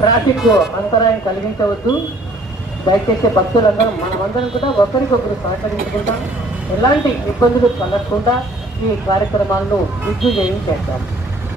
Traffic అంతరాయం కలిగించవద్దు. దయచేసి భక్తులందరూ మనమందరం కూడా ఒకరికొకరు సహకరించుకుంటాం. ఎలాంటి ఇబ్బందులు కలగకుండా ఈ కార్యక్రమాలను దిగ్విజయం చేస్తాం.